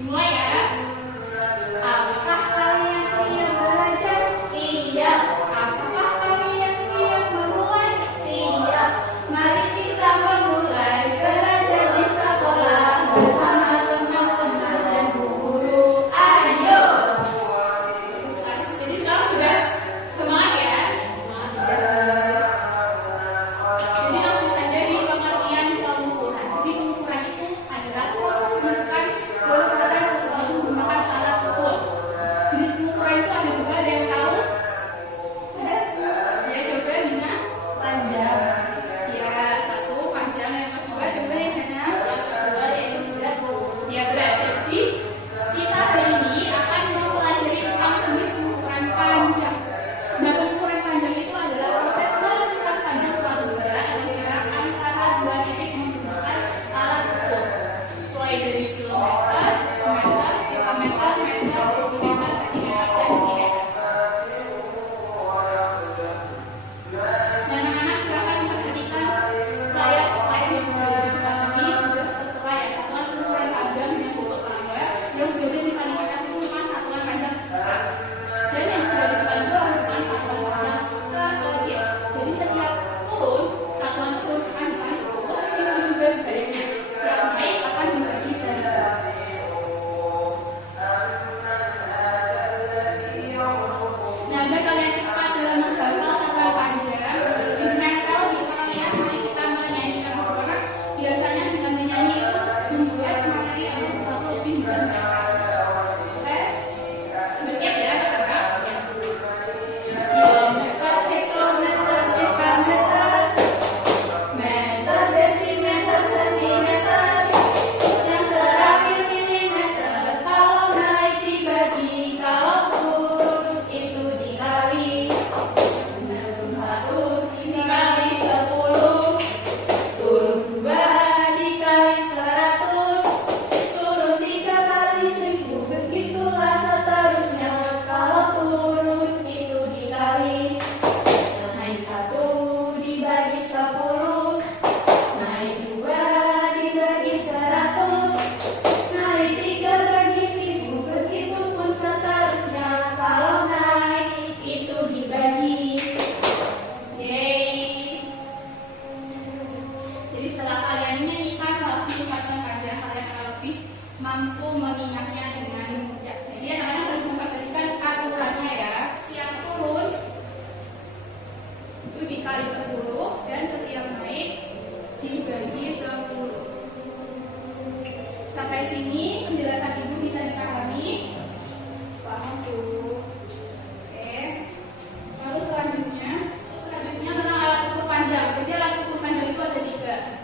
Dimulai ya. Apakah kalian siap belajar? Siap. Apakah kalian siap memulai? Siap. Mari kita memulai belajar di sekolah bersama teman-teman dan guru. Ayo. Jadi sekarang sudah semangat ya? Semangat sudah. Jadi langsung saja di pengertian pengukuran. Jadi pengukuran itu adalah proses menentukan besaran sesuatu menggunakan alat ukur. Jenis pengukuran itu ada dua, ada yang tahu? Ada? Ya coba Dina. Panjang. Ya satu panjang, yang kedua coba yang mana? Yang kedua yaitu berat. Ya berat. Jadi kita hari ini akan mempelajari tentang jenis pengukuran panjang. Nah, pengukuran panjang itu adalah proses menentukan panjang suatu benda yang jarak antara dua titik menggunakan alat ukur. Mulai dari kilometer, meter, pentameter, meter, desimeter, sentimeter, dan milimeter. Nah, anak-anak silakan memperhatikan layar slide yang sudah diberikan ini sudah tertera ya satuan pengukuran panjang dengan bentuk tangga yang kemudian dikali atas itu merupakan satuan panjang besar. Dan yang sudah diberikan itu merupakan satuan panjang terkecil. Jadi setiap turun, satuan turun akan dikali 10, itu juga sebaliknya. Setiap naik akan dibagi 1000. Nah, agar kalian cepat dalam menghafal satuan panjang, disempel di kalian, mari kita menyanyikan bersama. Biasanya dengan menyanyi itu membuat materi atau sesuatu lebih mudah menempel. Oke? Sudah siap ya, sekarang? Kilometer, hektometer, dekameter, meter, desimeter, sentimeter, yang terakhir milimeter. Kalau naik dibagi, kalau turun itu dikali. Turun 1 dikali 10, turun 2 dikali 100, turun 3 kali 1000, begitulah seterusnya. Kalau turun itu dikali. Naik 1 dibagi 10, naik 2 dibagi 100, naik 3 bagi 1000, begitupun seterusnya. Kalau naik itu dibagi. Yeay. Jadi setelah kalian menyanyikan waktu satuan panjang, kalian akan lebih mampu mengingatnya dengan mudah. Jadi anak-anak harus memperhatikan aturannya ya. Yang turun itu dikali 10 dan setiap naik dibagi 10. Sampai sini penjelasan ibu bisa dipahami? Paham tuh. Oke. Lalu selanjutnya tentang alat ukur panjang. Jadi alat ukur panjang itu ada 3.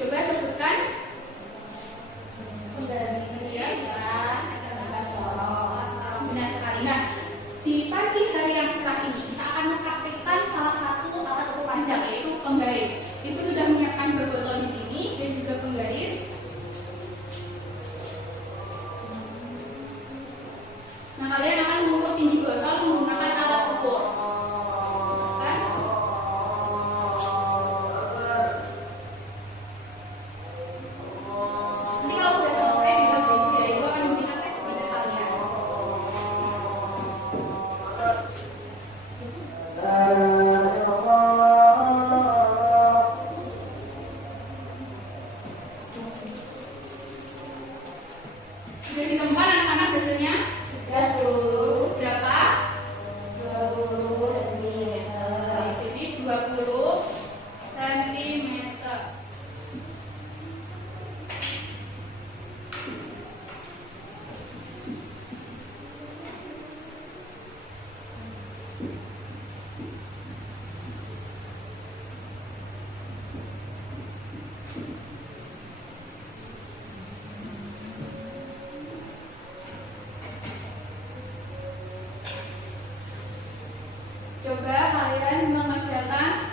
Coba sebutkan. Ya, benar sekali. Nah, di pagi hari yang cerah ini kita akan mempraktikkan salah satu alat ukur panjang yaitu penggaris. Ibu sudah menyiapkan berbotol di sini dan juga penggaris. Nah, kalian akan mengukur tinggi botol menggunakan alat ukur. Kan? Nanti kalau sudah selesai di bawah ibu ya, ibu akan memberikan tes pada kalian. Sudah ditemukan anak-anak biasanya? Sudah tuh. Berapa? 20 cm. Jadi 20 cm. Coba kalian mengerjakan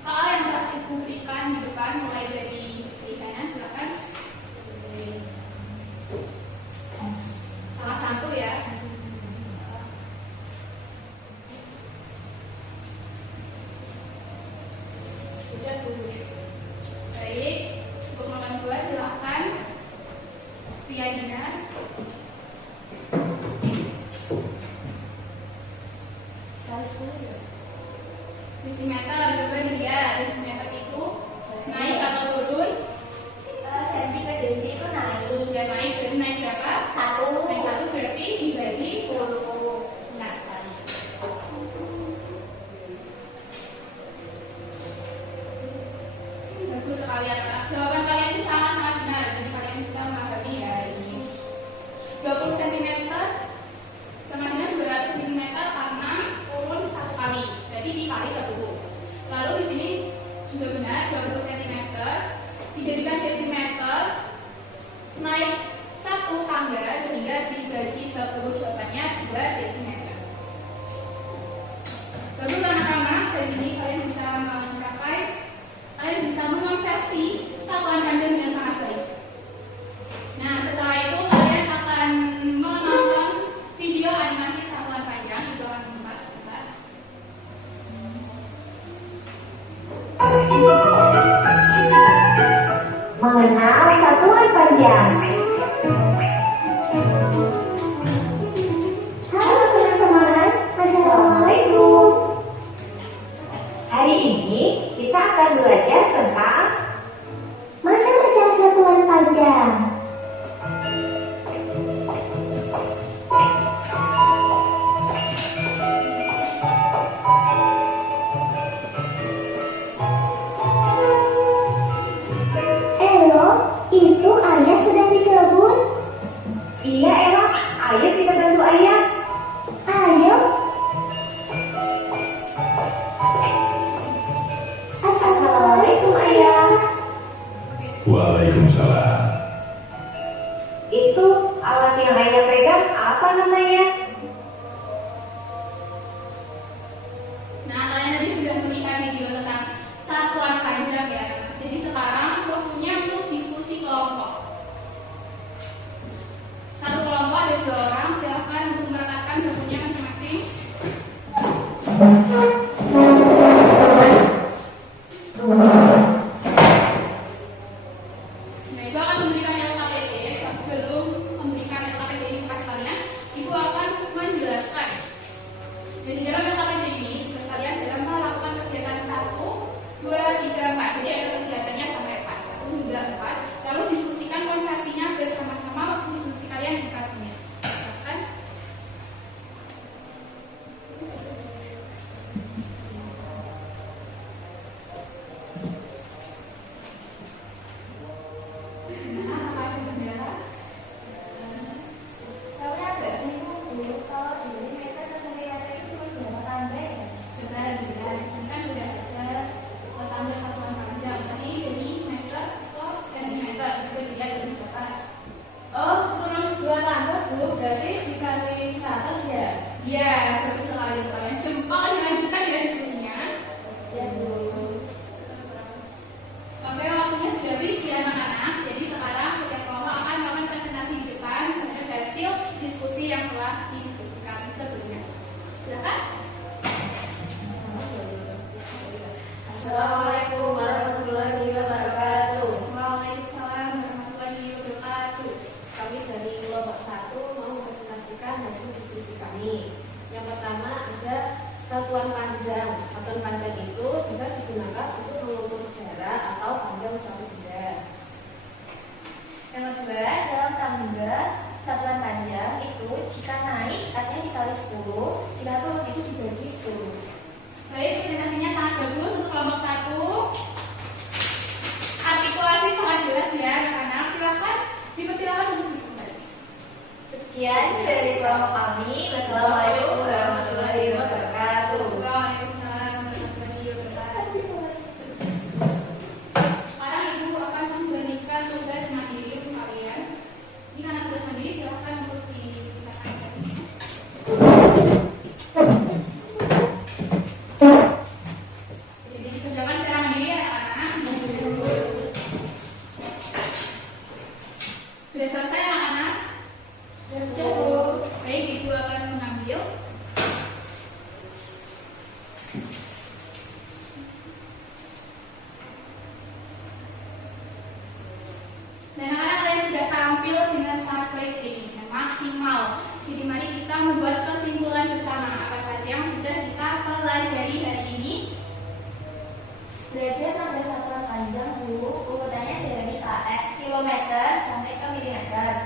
soal yang telah ibu berikan di depan, mulai dari kanan, silakan. Salah satu ya. Sudah dulu. Baik, untuk nomor 2 silakan. dia naik berapa? 1. Naik 1 berarti dibagi 10. benar sekali. Bagus sekali ya Kak. Jawaban kalian itu sangat-sangat benar. Jadi kalian bisa menghadapi ya ini. 20 cm sama dengan 200 mm karena turun 1 kali. Jadi dikali 10. Lalu di sini juga benar 20 cm dijadikan desimeter naik 1 tangga sehingga dibagi 10 jawabannya 2 desimeter. Lalu anak-anak dari ini kalian bisa mengonversi satuan panjang yang sangat baik. Nah setelah itu kalian akan menonton video animasi satuan panjang. Itu akan membahas sebentar. Mengenal satuan panjang. Halo teman-teman, Assalamualaikum. Hari ini kita akan belajar tentang macam-macam satuan panjang. Elo, itu ayah sedang di kebun. Iya Elo, ayo kita bantu ayah. Ayo. Assalamualaikum ayah. Waalaikumsalam. Itu alat yang ayah pegang apa namanya? Nah, kalian tadi sudah melihat video tentang satuan panjang ya. Jadi sekarang waktunya untuk diskusi kelompok. Satu kelompok ada 2 orang, silahkan untuk merekatkan bukunya masing-masing. Nah, Ibu akan memberikan LKPD. Sebelum memberikan LKPD ini kepada kalian, Ibu akan menjelaskan. Jadi dalam LKPD ini, tugas kalian dalam melakukan kegiatan 1, 2, 3, 4. Jadi ada kegiatannya sampai 4, 1 hingga 4. Lalu diskusikan konversinya bersama-sama waktu diskusi kalian di kabinet. Silakan. Nah, apa itu bendera? Tapi agak bingung dulu kalau di meter keseharian itu cuma berapa tanda ya? Benar. Di sini kan sudah ada tanda satuan panjang. Tadi dari meter ke sentimeter. Itu dilihat dari berapa? Oh, turun 2 tanda Bu, berarti dikali 100 ya? Iya, betul sekali kalian. Coba dilanjutkan ya diskusinya. Ya Bu. Oke, waktunya sudah habis ya anak-anak. Jadi sekarang setiap kelompok akan melakukan presentasi di depan terhadap hasil diskusi yang telah didiskusikan sebelumnya. Silakan. Assalamualaikum warahmatullahi wabarakatuh. Waalaikumsalam warahmatullahi wabarakatuh. Kami dari kelompok 1 mau mempresentasikan hasil diskusi kami. Yang pertama ada satuan panjang. Satuan panjang itu bisa digunakan untuk mengukur jarak atau panjang suatu benda. Yang kedua, dalam tangga satuan panjang itu jika naik artinya dikali 10, jika turun itu dibagi 10. Baik, presentasinya sangat bagus untuk kelompok 1. Artikulasi sangat jelas ya anak-anak. Silakan dipersilakan untuk kembali. Sekian dari kelompok kami. Wassalamualaikum warahmatullahi wabarakatuh. Waalaikumsalam warahmatullahi wabarakatuh. Sekarang Ibu akan memberikan tugas mandiri untuk kalian. Ini karena tugas mandiri silakan untuk dipisahkan. Jadi dikerjakan secara mandiri ya anak-anak. Sudah selesai anak-anak? Sudah Bu. Baik, Ibu akan mengambil. Dan anak-anak kalian sudah tampil dengan sangat baik ini, dan maksimal. Jadi mari kita membuat kesimpulan bersama apa saja yang sudah kita pelajari hari ini. Belajar tangga satuan panjang Bu, urutannya dari kilometer sampai ke milimeter.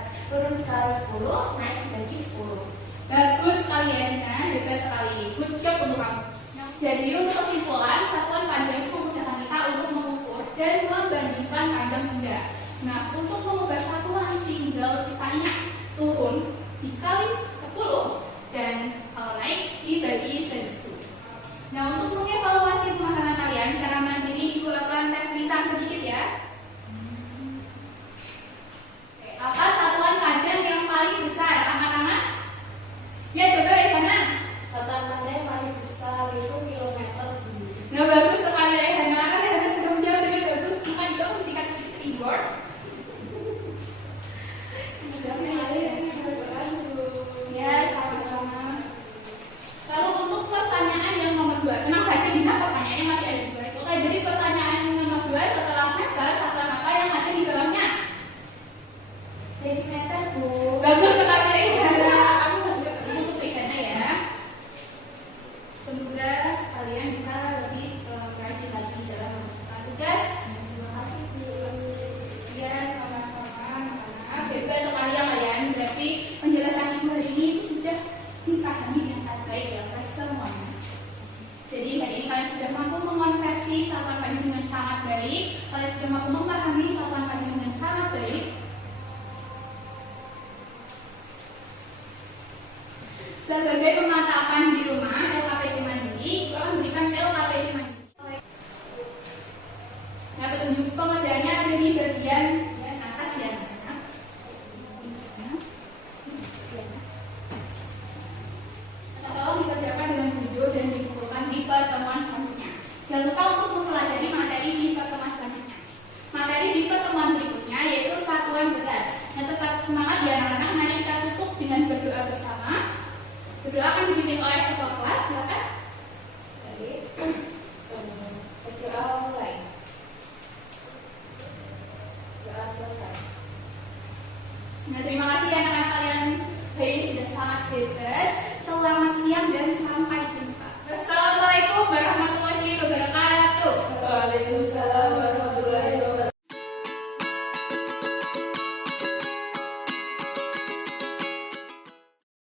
Desimeter, Bu. Bagus sekali Hana. Kamu untuk Hana ya. Semoga kalian bisa lebih rajin lagi dalam melakukan tugas. Terima kasih, Bu. Ya, sama-sama. Bebas sekali ya kalian. Berarti penjelasan ibu hari ini itu sudah dipahami dengan sangat baik ya oleh semuanya. Jadi hari ini kalian sudah mampu mengonversi satuan pagi dengan sangat baik. Kalian sudah mampu memahami satuan pagi dengan sangat baik. Sebagai pemantapan di rumah LKPD Mandiri, akan berikan LKPD Mandiri. Nah, petunjuk pengerjaannya ada di bagian atas ya. Tolong dikerjakan dengan judul dan dikumpulkan di pertemuan selanjutnya. Jangan lupa untuk mempelajari materi di pertemuan selanjutnya. Materi di pertemuan berikutnya yaitu satuan berat. Nah, tetap semangat ya anak-anak. Mari kita tutup dengan berdoa bersama. Berdoa akan dipimpin oleh ketua kelas, silakan. Jadi, berdoa mulai. Doa selesai. Nah, terima kasih anak-anak kalian hari ini sudah sangat hebat. Selamat siang dan selamat